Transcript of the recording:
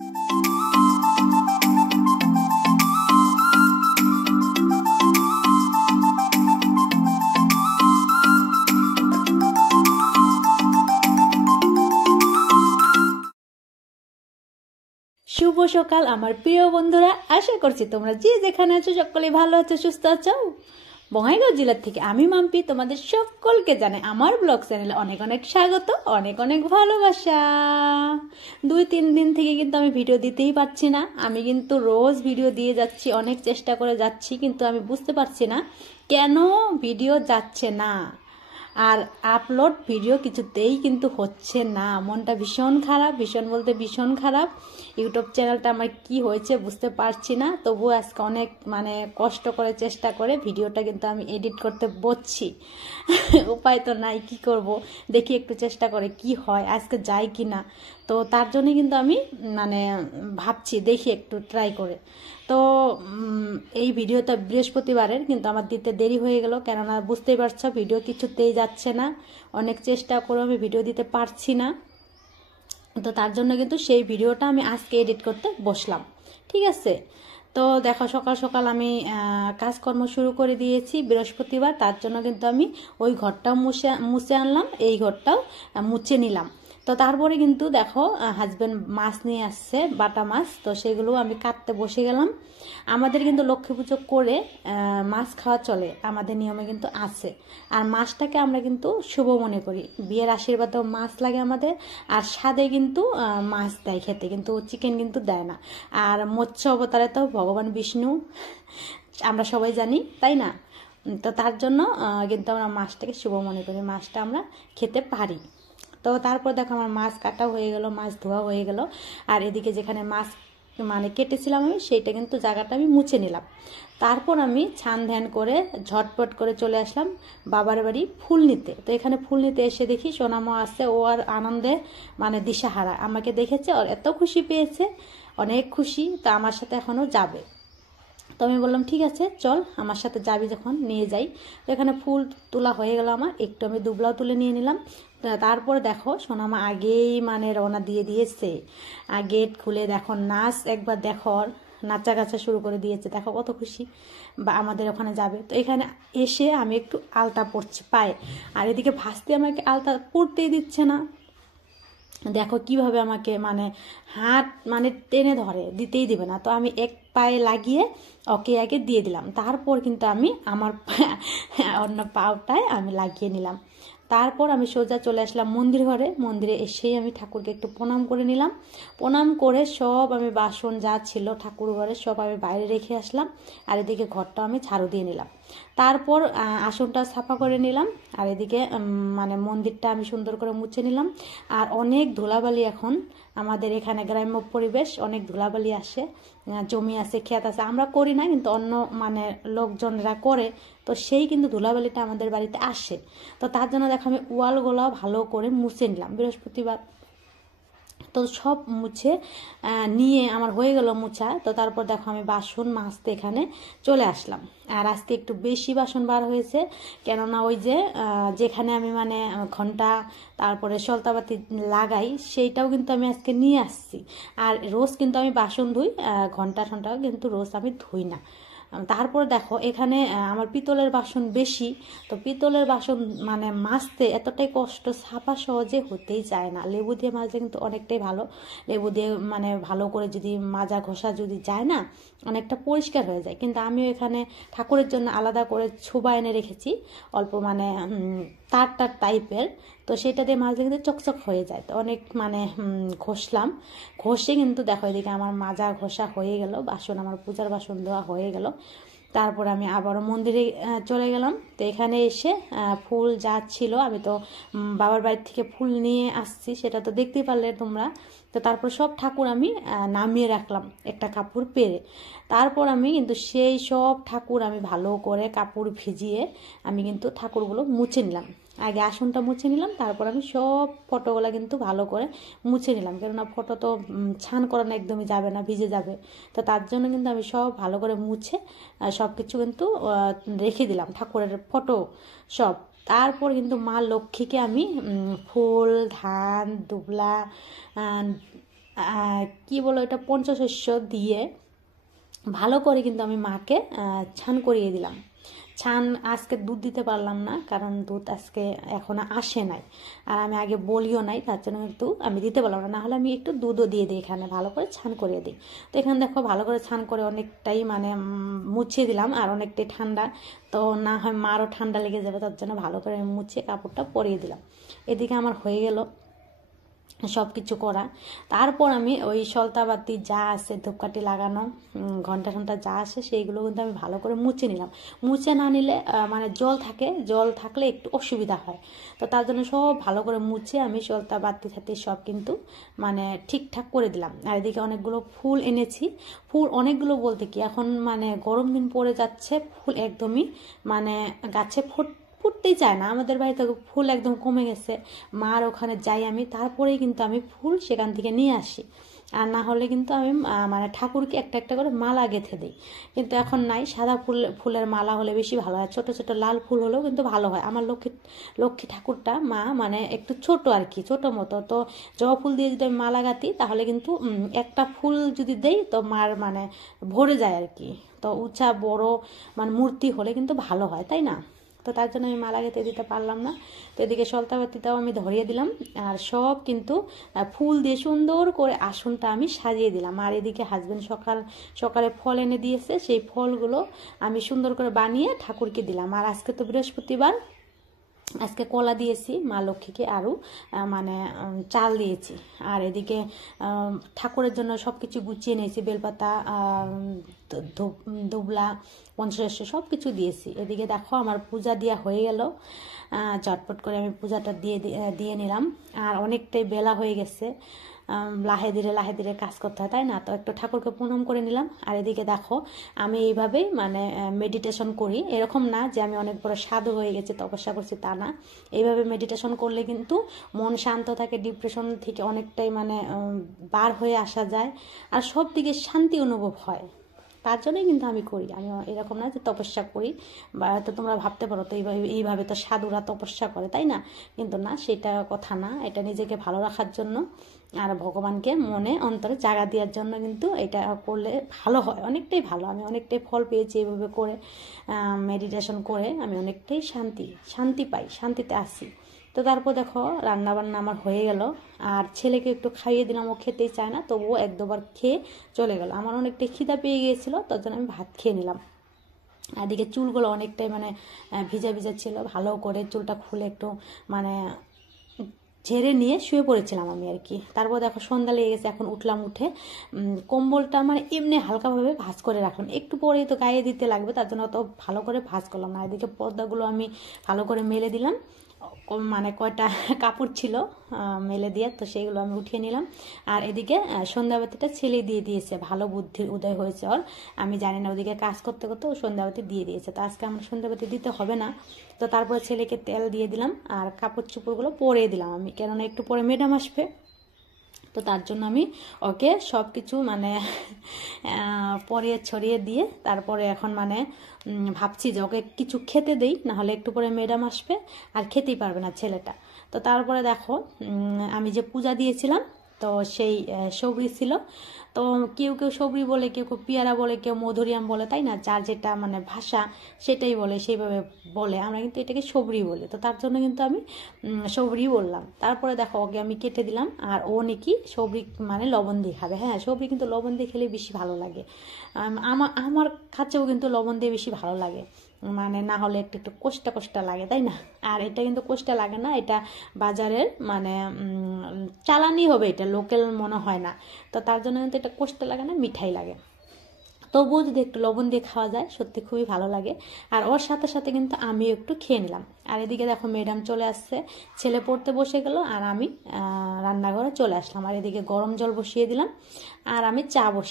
শুভ সকাল আমার প্রিয় বন্ধুরা, আশা করছি তোমরা যে যেখানে আছো সকলে ভালো আছো, সুস্থ আছো। বঙ্গাইগাঁও জেলার থেকে আমি মাম্পি তোমাদের সকলকে জানাই আমার ব্লগ চ্যানেলে অনেক অনেক স্বাগত, অনেক অনেক ভালোবাসা। 2-3 দিন থেকে কিন্তু আমি ভিডিও দিতেই পারছি না। আমি কিন্তু রোজ ভিডিও দিয়ে যাচ্ছি, অনেক চেষ্টা করে যাচ্ছি, কিন্তু আমি বুঝতে পারছি না কেন ভিডিও যাচ্ছে না আর আপলোড ভিডিও কিছুতেই কিন্তু হচ্ছে না। মনটা ভীষণ খারাপ, ভীষণ বলতে ভীষণ খারাপ। ইউটিউব চ্যানেলটা আমার কি হয়েছে বুঝতে পারছি না। তবু আজকে অনেক কষ্ট করে চেষ্টা করে ভিডিওটা কিন্তু আমি এডিট করতে বসছি। উপায় তো নাই, কি করব, দেখি একটু চেষ্টা করে কি হয়, আজকে যাই কি না। তো তার জন্যই কিন্তু আমি ভাবছি দেখি একটু ট্রাই করে। তো এই ভিডিওটা বৃহস্পতিবারের, কিন্তু আমার দিতে দেরি হয়ে গেল, কেননা বুঝতেই পারছো ভিডিও কিছুতেই যাচ্ছে না। অনেক চেষ্টা করে আমি ভিডিও দিতে পারছি না। তো তার জন্য কিন্তু সেই ভিডিওটা আমি আজকে এডিট করতে বসলাম, ঠিক আছে। তো দেখো সকাল সকাল আমি কাজকর্ম শুরু করে দিয়েছি বৃহস্পতিবার, তার জন্য কিন্তু আমি ওই ঘরটাও মুছে আনলাম, এই ঘরটাও মুছে নিলাম। তো তারপরে কিন্তু দেখো হাজব্যান্ড মাছ নিয়ে আসছে, বাটা মাছ, তো সেগুলো আমি কাটতে বসে গেলাম। আমাদের কিন্তু লক্ষ্মী পুজো করে মাছ খাওয়া চলে, আমাদের নিয়মে কিন্তু আছে। আর মাছটাকে আমরা কিন্তু শুভ মনে করি, বিয়ের আশীর্বাদেও মাছ লাগে আমাদের। আর স্বাদে কিন্তু মাছ দেয় খেতে, কিন্তু চিকেন কিন্তু দেয় না। আর মৎস্য অবতারে তো ভগবান বিষ্ণু, আমরা সবাই জানি, তাই না? তো তার জন্য কিন্তু আমরা মাছটাকে শুভ মনে করি, মাছটা আমরা খেতে পারি। তো তারপর দেখো আমার মাছ কাটা হয়ে গেল, মাছ ধোয়া হয়ে গেল। আর এদিকে যেখানে মাছ কেটেছিলাম আমি, সেইটা কিন্তু জায়গাটা আমি মুছে নিলাম। তারপর আমি ছান ধ্যান করে ঝটপট করে চলে আসলাম বাবার বাড়ি ফুল নিতে। তো এখানে ফুল নিতে এসে দেখি সোনামা আছে, ও আর আনন্দে দিশাহারা। আমাকে দেখেছে, ওর এত খুশি পেয়েছে, অনেক খুশি। তো আমার সাথে এখনও যাবে। তো আমি বললাম ঠিক আছে চল, আমার সাথে যাবি যখন নিয়ে যাই। তো এখানে ফুল তোলা হয়ে গেল আমার, একটু আমি দুবলাও তুলে নিয়ে নিলাম। তারপর দেখো সোনামা আগেই রওনা দিয়ে দিয়েছে। গেট খুলে দেখো নাচ, একবার দেখো নাচাগাছা শুরু করে দিয়েছে, দেখো কত খুশি, বা আমাদের ওখানে যাবে। তো এখানে এসে আমি একটু আলতা পরছি পায়ে, আর এদিকে ভাসতে আমাকে আলতা পরতেই দিচ্ছে না। দেখো কিভাবে আমাকে হাত টেনে ধরে, দিতেই দিবে না। তো আমি এক পায়ে লাগিয়ে ওকে আগে দিয়ে দিলাম, তারপর কিন্তু আমি আমার অন্য পাওটায় আমি লাগিয়ে নিলাম। তারপর আমি সোজা চলে আসলাম মন্দির ঘরে। মন্দিরে এসেই আমি ঠাকুরকে একটু প্রণাম করে নিলাম। প্রণাম করে সব আমি বাসন যা ছিল ঠাকুর ঘরে সব আমি বাইরে রেখে আসলাম। আর এদিকে ঘরটা আমি ঝাড়ু দিয়ে নিলাম। তারপর আসনটা সাফা করে নিলাম। আর এদিকে মন্দিরটা আমি সুন্দর করে মুছে নিলাম। আর অনেক ধুলাবালি, এখন আমাদের এখানে গ্রাম্য পরিবেশ, অনেক ধুলাবালি আসে, জমি আছে, ক্ষেত আছে, আমরা করি না, কিন্তু অন্য লোকজনরা করে। তো সেই কিন্তু ধুলাবালিটা আমাদের বাড়িতে আসে। তো তার জন্য দেখো আমি ওয়ালগুলো ভালো করে মুছে নিলাম বৃহস্পতিবার। তো সব মুছে নিয়ে আমার হয়ে গেল মুছা। তো তারপর দেখো আমি বাসন মাজতে এখানে চলে আসলাম। আর আজকে একটু বেশি বাসন বার হয়েছে, কেননা ওই যে যেখানে আমি ঘন্টা তারপরে সলতাবাতি লাগাই, সেইটাও কিন্তু আমি আজকে নিয়ে আসছি। আর রোজ কিন্তু আমি বাসন ধুই, ঘন্টা ঠন্টাও কিন্তু রোজ আমি ধুই না। তারপর দেখো এখানে আমার পিতলের বাসন বেশি। তো পিতলের বাসন মাজতে এতটাই কষ্ট, ছাপা সহজে হতেই চায় না। লেবু দিয়ে মাজলে কিন্তু অনেকটাই ভালো। লেবু দিয়ে ভালো করে যদি মাজা ঘষা যদি যায় না, অনেকটা পরিষ্কার হয়ে যায়। কিন্তু আমিও এখানে ঠাকুরের জন্য আলাদা করে ছোবা এনে রেখেছি, অল্প তার টাইপের। তো সেটা দিয়ে মাজলে কিন্তু চকচক হয়ে যায়। তো অনেক ঘষলাম, ঘষে কিন্তু দেখো এদিকে আমার মাজা ঘষা হয়ে গেল, বাসন আমার পূজার বাসন দেওয়া হয়ে গেল। তারপর আমি আবারও মন্দিরে চলে গেলাম। তো এখানে এসে ফুল যা ছিল, আমি তো বাবার বাড়ি থেকে ফুল নিয়ে আসছি, সেটা তো দেখতেই পারলে তোমরা। তো তারপর সব ঠাকুর আমি নামিয়ে রাখলাম একটা কাপড় পেরে। তারপর আমি কিন্তু সেই সব ঠাকুর আমি ভালো করে কাপড় ভিজিয়ে আমি কিন্তু ঠাকুরগুলো মুছে নিলাম। আগে আসনটা মুছে নিলাম, তারপর আমি সব ফটোগুলো কিন্তু ভালো করে মুছে নিলাম, কেননা ফটো তো ছান করানো একদমই যাবে না, ভিজে যাবে। তো তার জন্য কিন্তু আমি সব ভালো করে মুছে সব কিছু কিন্তু রেখে দিলাম, ঠাকুরের ফটো সব। তারপর কিন্তু মা লক্ষ্মীকে আমি ফুল, ধান, দুবলা, কি বলো এটা পঞ্চশস্য দিয়ে ভালো করে কিন্তু আমি মাকে ছান করিয়ে দিলাম। ছান আজকে দুধ দিতে পারলাম না, কারণ দুধ আজকে এখনো আসে নাই, আর আমি আগে বলিও নাই, তার জন্য কিন্তু আমি দিতে পারলাম না। না হলে আমি একটু দুধও দিয়ে দিই এখানে, ভালো করে ছান করিয়ে দিই। তো এখানে দেখো ভালো করে ছান করে অনেকটাই মানে মুছিয়ে দিলাম, আর অনেকটাই ঠান্ডা, তো না হয় মারও ঠান্ডা লেগে যাবে, তার জন্য ভালো করে মুছিয়ে কাপড়টা পরিয়ে দিলাম। এদিকে আমার হয়ে গেল সব কিছু করা। তারপর আমি ওই সলতাবাতি যা আছে, ধূপকাঠি লাগানো, ঘন্টা ঘন্টা যা আছে সেইগুলো কিন্তু আমি ভালো করে মুছে নিলাম। মুছে না নিলে মানে জল থাকলে একটু অসুবিধা হয়, তো তার জন্য সব ভালো করে মুছে আমি সলতাবাতি থাকতে সব কিন্তু মানে ঠিকঠাক করে দিলাম। আর এদিকে অনেকগুলো ফুল এনেছি। ফুল অনেকগুলো বলতে কি, এখন মানে গরম দিন পড়ে যাচ্ছে, ফুল একদমই মানে গাছে ফুটতেই চায় না। আমাদের বাড়িতে ফুল একদম কমে গেছে। মার ওখানে যাই আমি, তারপরেই কিন্তু আমি ফুল সেখান থেকে নিয়ে আসি, আর না হলে কিন্তু আমি মানে ঠাকুরকে একটা একটা করে মালা গেঁথে দিই। কিন্তু এখন নাই, সাদা ফুলের মালা হলে বেশি ভালো হয়, ছোট ছোট লাল ফুল হলেও কিন্তু ভালো হয়। আমার লক্ষ্মী ঠাকুরটা মা মানে একটু ছোট আর কি, ছোট মতো, তো জবা ফুল দিয়ে যদি আমি মালা গাঁথি তাহলে কিন্তু একটা ফুল যদি দেই তো মার মানে ভরে যায় আর কি। তো উঁচা বড় মানে মূর্তি হলে কিন্তু ভালো হয়, তাই না? তো তার জন্য আমি মালা গেঁথে দিতে পারলাম না। তো এদিকে সলতাবাতিটাও আমি ধরিয়ে দিলাম, আর সব কিন্তু ফুল দিয়ে সুন্দর করে আসনটা আমি সাজিয়ে দিলাম। আর এদিকে হাজবেন্ড সকালে ফল এনে দিয়েছে, সেই ফলগুলো আমি সুন্দর করে বানিয়ে ঠাকুরকে দিলাম। আর আজকে তো বৃহস্পতিবার, আজকে কলা দিয়েছি মা লক্ষ্মীকে, আরও মানে চাল দিয়েছি। আর এদিকে ঠাকুরের জন্য সব কিছু গুছিয়ে নিয়েছি, বেলপাতা, দুবলা, পঞ্চশস্য সব কিছু দিয়েছি। এদিকে দেখো আমার পূজা দেওয়া হয়ে গেল, চটপট করে আমি পূজাটা দিয়ে নিলাম। আর অনেকটাই বেলা হয়ে গেছে, লাহে ধীরে কাজ করতে হয়, তাই না? তো একটু ঠাকুরকে প্রণাম করে নিলাম। আর এদিকে দেখো আমি এইভাবেই মানে মেডিটেশন করি। এরকম না যে আমি অনেক বড় সাধু হয়ে গেছি, তপস্যা করছি, তা না। এইভাবে মেডিটেশন করলে কিন্তু মন শান্ত থাকে, ডিপ্রেশন থেকে অনেকটাই মানে বার হয়ে আসা যায়, আর সব দিকে শান্তি অনুভব হয়। তার জন্যই কিন্তু আমি করি। আমি এরকম না যে তপস্যা করি, বা হয়তো তোমরা ভাবতে পারো তো এইভাবে তো সাধুরা তপস্যা করে, তাই না? কিন্তু না, সেটা কথা না। এটা নিজেকে ভালো রাখার জন্য আর ভগবানকে মনে অন্তরে জায়গা দেওয়ার জন্য কিন্তু এটা করলে ভালো হয়, অনেকটাই ভালো। আমি অনেকটাই ফল পেয়েছি এইভাবে করে, মেডিটেশন করে আমি অনেকটাই শান্তি পাই, শান্তিতে আসি। তো তারপর দেখো রান্নাবান্না আমার হয়ে গেল, আর ছেলেকে একটু খাইয়ে দিলাম, ও খেতেই চায় না, তবুও এক দুবার খেয়ে চলে গেল। আমার অনেকটাই খিদা পেয়ে গিয়েছিল, তার জন্য আমি ভাত খেয়ে নিলাম। এদিকে চুলগুলো অনেকটাই মানে ভিজা ছিল, ভালো করে চুলটা খুলে একটু মানে ঝেড়ে নিয়ে শুয়ে পড়েছিলাম আমি আর কি। তারপর দেখো সন্ধ্যা লেগে গেছে, এখন উঠলাম, উঠে কম্বলটা মানে এমনি হালকাভাবে ভাঁজ করে রাখলাম, একটু পরেই তো গায়ে দিতে লাগবে, তার জন্য অত ভালো করে ভাঁজ করলাম না। এদিকে পর্দাগুলো আমি ভালো করে মেলে দিলাম, মানে কয়টা কাপড় ছিল মেলে দিয়ে, তো সেইগুলো আমি উঠিয়ে নিলাম। আর এদিকে সন্ধ্যাবাতিটা ছেলে দিয়ে দিয়েছে, ভালো বুদ্ধির উদয় হয়েছে ওর, আমি জানি না, ওদিকে কাজ করতে করতে ও সন্ধ্যাবাতি দিয়ে দিয়েছে। তো আজকে আমার সন্ধ্যাবাতি দিতে হবে না। তো তারপরে ছেলেকে তেল দিয়ে দিলাম, আর কাপড় চোপড়গুলো পরিয়ে দিলাম আমি, কেননা একটু পরে ম্যাডাম আসবে, তো তার জন্য আমি ওকে সব কিছু মানে পরিয়ে ছড়িয়ে দিয়ে তারপরে এখন মানে ভাবছি যে ওকে কিছু খেতে দেই, নাহলে একটু পরে ম্যাডাম আসবে আর খেতেই পারবে না ছেলেটা। তো তারপরে দেখো আমি যে পূজা দিয়েছিলাম, তো সেই সবরি ছিল। তো কেউ সবরি বলে, কেউ পেয়ারা বলে, কেউ মধুরিয়াম বলে, তাই না? যার যেটা মানে ভাষা সেটাই বলে, সেইভাবে বলে। আমরা কিন্তু এটাকে সবরি বলি, তো তার জন্য কিন্তু আমি সবরি বললাম। তারপরে দেখো ওকে আমি কেটে দিলাম, আর ও নাকি সবরি মানে লবণ দিয়ে খাবে। হ্যাঁ, সবরি কিন্তু লবণ দিয়ে খেলে বেশি ভালো লাগে। আমার কাছেও কিন্তু লবণ দিয়ে বেশি ভালো লাগে, মানে না হলে একটু কোষ্টা লাগে, তাই না? আর এটা কিন্তু কোষ্টা লাগে না, এটা বাজারের মানে চালানি হবে, এটা লোকাল মনে হয় না, তো তার জন্য কিন্তু এটা কোষ্টা লাগে না, মিঠাই লাগে। তবুও যদি একটু লবণ দিয়ে খাওয়া যায় সত্যি খুবই ভালো লাগে। আর ওর সাথে সাথে কিন্তু আমিও একটু খেয়ে নিলাম। আর এদিকে দেখো ম্যাডাম চলে আসছে, ছেলে পড়তে বসে গেল, আর আমি রান্নাঘরে চলে আসলাম। আর এদিকে গরম জল বসিয়ে দিলাম, আর আমি চা বসিয়ে